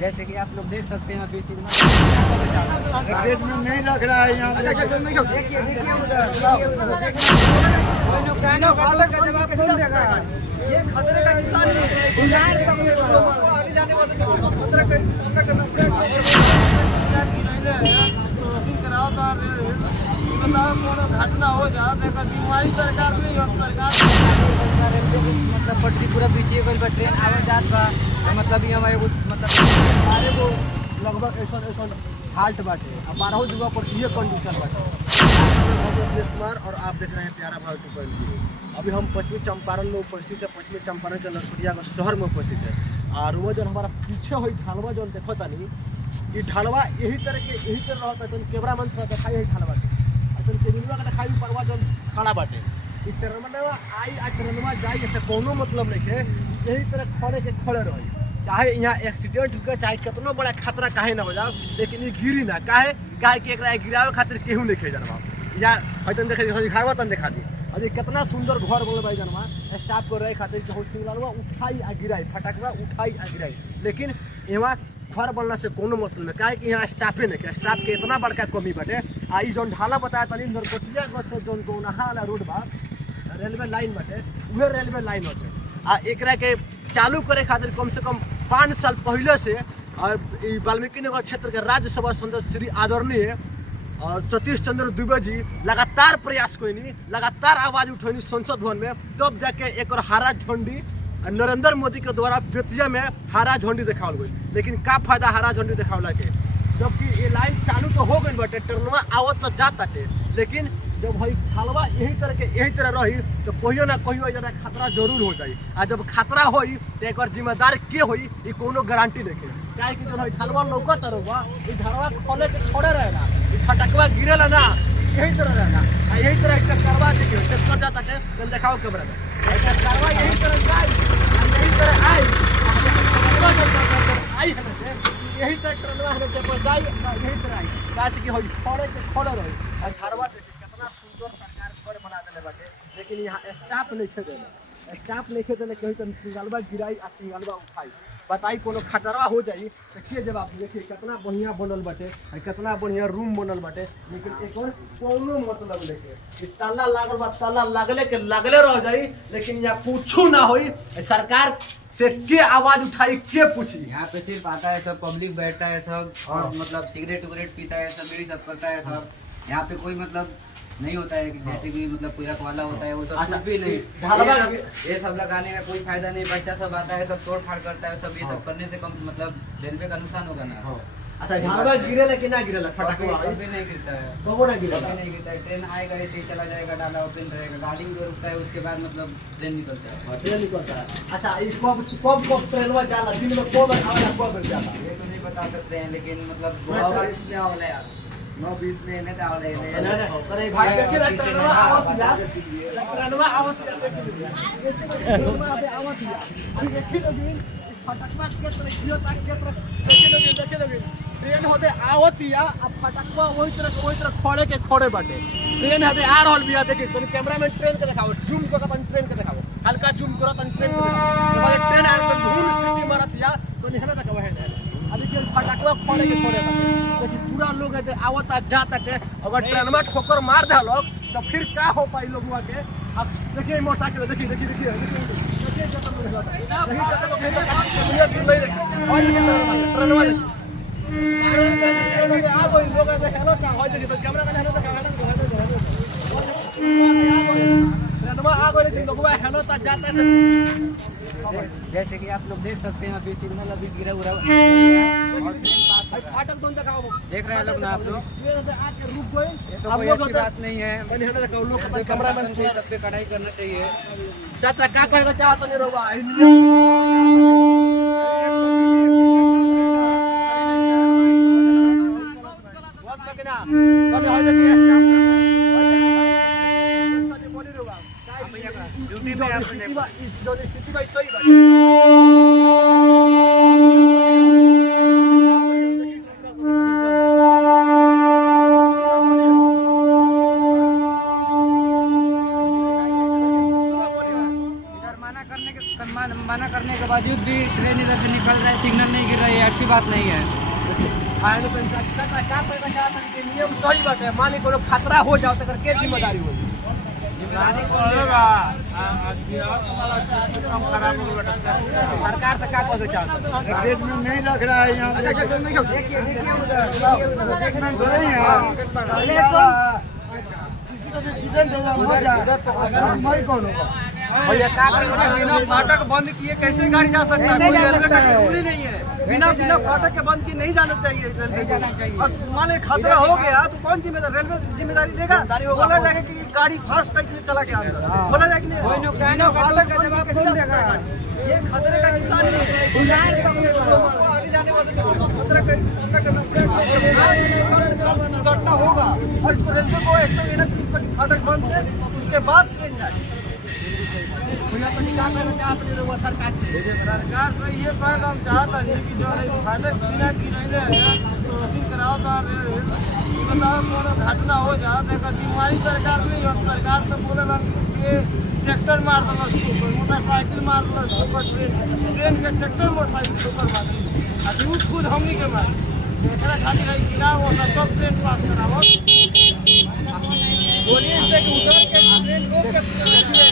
जैसे कि आप लोग देख सकते हैं अभी पेट में नहीं रख रहा है यहाँ ये खतरे का निशान आगे जाने वाले खतरे का सामना करना पड़ेगा। घटना हो जाए बीमारी सरकार नहीं हो सरकार मतलब पटरी पूरा पीछे कोई ट्रेन आवे जात बा मतलब यहाँ एगो मतलब सारे वो लगभग ऐसा ऐसा हाल्ट बाटे अब 12 जगह पर ये कंडीशन बाटे। सुरेश कुमार और आप देख रहे हैं प्यारा भारत टीवी। अभी हम पश्चिमी चंपारण में उपस्थित है। पश्चिमी चंपारण के नरकटियागंज शहर में उपस्थित है और वो जो हमारा पीछे हुई ढालवा जो देखो तानी ये ढालवा यही तरह रहता है। तो कैमरा मन से दिखाई है ढालवा के ट्रेनवा का दिखाई परवा जो खड़ा बाटे ई ट्रेनवा आई आ ट्रेनवा जाई ऐसे कोनो मतलब नहीं है। यही तरह खड़े के खड़े रही चाहे यहाँ एक्सीडेंट हो चाहे कितना बड़ा खतरा काहे ना हो जाओ लेकिन ये गिरी ना काहे कि एक गिरावे खातिर केहू नहीं खे जनवा या हतन देखे दिखावा तन दिखा दी अरे कितना सुंदर घर बोले भाई जनवा स्टाफ को रहे खातिर कि सिंगलवा उठाई आ गिराई फटाकवा उठाई आ गिराई लेकिन यहाँ घर बनना से कोनो मतलब नहीं काहे कि यहाँ स्टाफे नहीं स्टाफ के इतना बड़का कमी बाटे। आ ई जौन ढाला बताया तनी नरकटियागंज से जौन गोनाहा रोड बा रेलवे लाइन बाटे उहे रेलवे लाइन बाटे आ एकरा के चालू करे खातिर कम से कम 5 साल पहले से वाल्मीकि नगर क्षेत्र के राज्यसभा सदस्य श्री आदरणीय सतीश चंद्र दुबे जी लगातार प्रयास कोई लगातार आवाज उठैनी संसद भवन में तब जाके एक हरा झंडी नरेंद्र मोदी के द्वारा बेतिया में हरा झंडी दिखावल गई। लेकिन का फायदा हरा झंडी दिखावला के जबकि ये लाइन चालू तो हो गई बटे ट्रेनवा आवत तो जात बाटे लेकिन जब भाई ढालवा यही तरह रही तो कहियो ना कहियो जरा खतरा जरूर हो जाए। आ जब खतरा होई तो एक जिम्मेदार के होई ये कोनो गारंटी नहीं काहे कि जब ढालवा लौकत रहुआ ये ढालवा खोले के छोड़े रहेला ये फटकवा गिरेला ना यही तरह रहना यही तरह एक करवा देखिए ट्रैक्टर जाता है तो दिखाओ कैमरा में करवा यही तरह जाए यही तरह आई यही तरह ट्रेनवा हमें से जाए यही तरह आई काहे कि होई खड़े के खड़े रही और ढालवा कितना सुंदर सरकार घर बना देले बाटे लेकिन यहाँ स्टाफ नहीं थे देले स्टाफ नहीं थे देले कहीं तो सिंगलवा गिराई आ सिंगलवा उठाई बताई कोनो खतरा हो जाई देखिए जब आप देखिए कितना बढ़िया बनल बाटे कितना बढ़िया रूम बनल बाटे लेकिन एक और कोनो मतलब लेके ताला लागल बा ताला लागले रह जाई लेकिन यहाँ कुछ ना होई सरकार से के आवाज उठाई के पूछी। यहाँ पे सिर्फ आता है सब पब्लिक बैठता है सब और मतलब सिगरेट वगरेट पीता है सब मेरी सब करता है सब यहाँ पे कोई मतलब नहीं होता है कि जैसे कि मतलब कोई रखवाला होता है वो तो कुछ भी नहीं ये सब लगाने का कोई फायदा नहीं। बच्चा सब आता है सब तोड़ फाड़ करता है सब ये सब करने से कम मतलब रेलवे का नुकसान होगा ना। अच्छा ढालवा गिरेला कि ना गिरेला फटाका कभी नहीं गिरता है कबो ना गिरेला नहीं गिरता है। ट्रेन आएगा ऐसे ही चला जाएगा डाला ओपन रहेगा गाड़ी में रुकता है उसके बाद मतलब ट्रेन निकलता है ट्रेन निकलता है। अच्छा इस कब ट्रेनवा जाला दिन में कब आवेला कब जाला ये तो नहीं बता सकते हैं लेकिन मतलब इसमें आवेला यार 9-20 में नहीं डाले अरे भाई देखिए ट्रेनवा आवत यार ट्रेनवा आवत देखिए लोगिन फटकवा के तरह कियो ताक के तरह देखिए लोगिन ट्रेन होते आवत या अब फटकवा वही तरह खड़े के खड़े बाटे ट्रेन होते आ रहल बिया देखिए तनी कैमरा में ट्रेन के दिखाओ जूम कर तनी ट्रेन के दिखाओ हल्का जूम करो तनी ट्रेन के ट्रेन आ तो धूल सिटी मारत या तो निहना दिखाओ है अभी के फटकवा खड़े के खड़े बाटे देखिए पूरा लोग है आवत जात है अगर ट्रेनवा ठोकर मार देलक तो फिर क्या हो पाई लोगवा के। अब देखिए मोटरसाइकिल देखिए जैसे कि आप लोग देख सकते हैं अभी सिग्नल अभी गिरा हुआ फाटक बंद देख रहे हैं लोग ना आप लोग रुक गए तो कोई अच्छी बात नहीं है कैमरा मैन सब पे कढ़ाई करना चाहिए। चाचा का कहना चाहता नहीं रहुआ स्थिति भाई सही मना करने के बावजूद भी ट्रेन इधर से निकल रहा है, सिग्नल नहीं गिर रही है, अच्छी बात नहीं है। नियम सही बात है, मान ली कोनो खतरा हो जाओ तो के जिम्मेदारी हो? सरकार से क्या कहना चाहता है? गेट में नहीं रख रहा है यहाँ पे। किसी को एक्सीडेंट हो जाए मर कौन होगा? भैया क्या बिना फाटक बंद किए कैसे गाड़ी जा सकता है? कोई रेलवे का रूल ही नहीं है। बिना फाटक के बंद किए नहीं जाना चाहिए रेलवे को। और मान ली खतरा हो गया तो कौन जिम्मेदार? रेलवे जिम्मेदारी लेगा? बोला जाएगा कि गाड़ी फास्ट था इसलिए चला गया अंदर, बोला जाएगा कि नहीं? बिना फाटक बंद किए कैसे जा सकता है गाड़ी? ये खतरे का निशान है। लोगों को आगे जाने वाले लोगों को खतरा का सामना करना पड़ेगा। दुर्घटना होगा और इसको रेलवे को एक्शन लेना चाहिए इस पर कि फाटक बंद है, उसके बाद ट्रेन जाए। सरकार से ये बात हम चाहता है कि जो फाटक बिना गिरैले क्रॉसिंग कराओ तो बताओ कोनो घटना हो जाए तो जिम्मेवारी सरकार नहीं हो। सरकार तो बोले कि ट्रैक्टर मार दो, मोटरसाइकिल मार दो, ट्रेन के ट्रैक्टर मोटरसाइकिल ऊपर मार खुद हमनी के मार खातिर है गिराओ सब ट्रेन पास कराओ। बोलिए इससे कि उधर के ट्रेन रोक के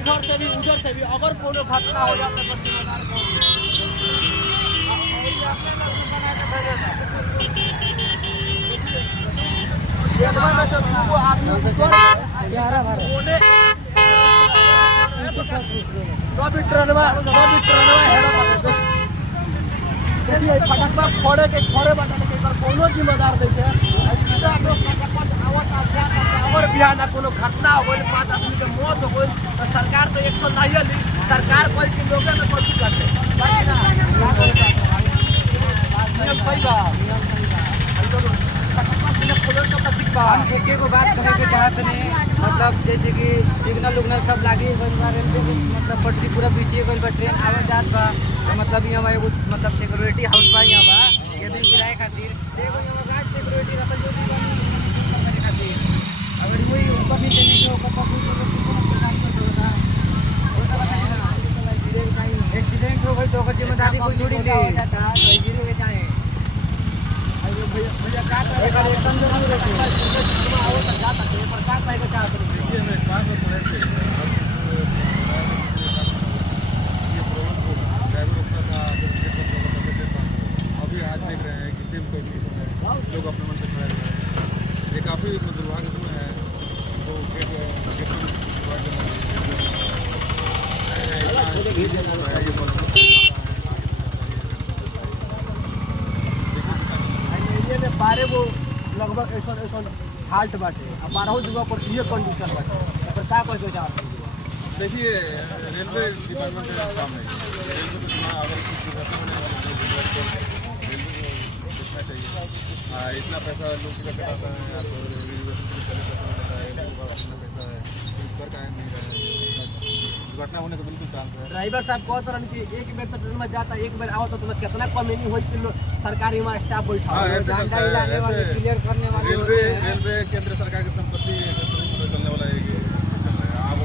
इधर से भी उधर से भी अगर कोनो घटना हो जाए तो जिम्मेदार खोड़े के खोड़े बटा कोनो जिम्मेदार नहीं है। अगर बिहार ना कोनो घटना हो गई, 5 आदमी के मौत हो गई तो सरकार तो एक्शन नहीं ली। सरकार कोई के लोग में कोशिश करते नियम सही बा। हम एक को बात कहे के चाहते नहीं, मतलब जैसे कि सिग्नल उग्नल सब लागे रेलवे मतलब पटरी पूरा पीछे गई बा, ट्रेन आवे जात बा तो मतलब यहाँ एगो मतलब सिक्योरिटी हाउस बा यहाँ बा ये दिन किराए खातिर एगो यहाँ गार्ड सिक्योरिटी रहता जो भी खातिर अगर कोई ऊपर नहीं चली तो एक्सीडेंट हो गई तो ओकर जिम्मेदारी कोई थोड़ी ले जाता है, गिरे के चाहे भैया क्या अभी आज देख रहे हैं कि सिर्फ कोई लोग अपने मन से खड़े हुए हैं। ये काफ़ी दुर्भाग्यपूर्ण है। तो में 12 गो लगभग ऐसा हाल्ट बाटे, 12 जगह पर ये कंडीशन बाटे, तो क्या कहना चाहते हैं? देखिए रेलवे डिपार्टमेंट का काम है। रेलवे को अगर कुछ दुर्घटना देखना चाहिए। इतना पैसा लोग का कटाता है तो रिजर्वेशन के लिए पैसा लगता है, लोगों का अपना पैसा है, कर का नहीं रहा है। दुर्घटना होने का बिल्कुल चांस है। ड्राइवर साहब कहते रहे कि एक बेर तो ट्रेन में जाता, एक बेर आओ तो तुम्हें कितना कमी हुई कि सरकारी वहाँ स्टाफ बैठा क्लियर करने वाले रेलवे केंद्र सरकार की संपत्ति चलने वाला है। अब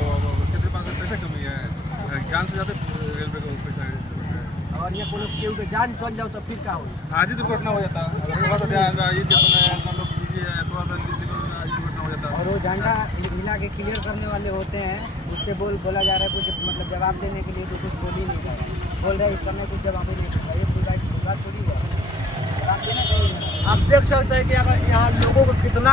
केंद्र पास पैसा कमी है, जान से ज़्यादा रेलवे को पैसा है। और ये कोनो केहू के जान चल जाओ तो फिर क्या हो? आज ही दुर्घटना हो जाता है। थोड़ा सा ध्यान ये लोग थोड़ा सा दुर्घटना हो जाता है। और वो झंडा हिला के क्लियर करने वाले होते हैं, उससे बोला जा रहा है कुछ मतलब जवाब देने के लिए तो कुछ बोल ही नहीं रहा है, बोल रहे हैं इस समय कुछ जवाब ही नहीं कर रहा। ये बात थोड़ी है, जवाब देना चाहिए। आप देख सकते हैं कि अगर यहाँ लोगों को कितना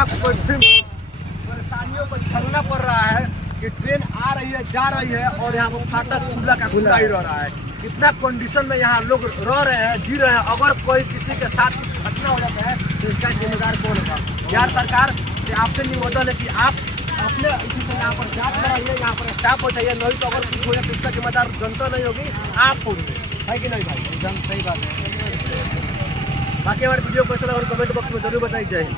परेशानियों को झेलना पड़ रहा है कि ट्रेन आ रही है, जा रही है और यहाँ पर फाटक खुला का खुला ही रह रहा है। कितना कंडीशन में यहाँ लोग रह रहे हैं, जी रहे हैं। अगर कोई किसी के साथ कुछ घटना हो जाता है तो इसका जिम्मेदार कौन होगा? बिहार सरकार से आपसे निवेदन है कि आप अपने इसी से यहाँ पर जांच कराइए, यहाँ पर स्टाफ पहुँचाइए, नहीं तो अगर कुछ हो जाए तो इसका जिम्मेदार जनता नहीं होगी, आप होंगे। है कि नहीं भाई? एकदम सही बात है। बाकी हमारे वीडियो को कैसा लगा कमेंट बॉक्स में जरूर बताइए। जय हिंद।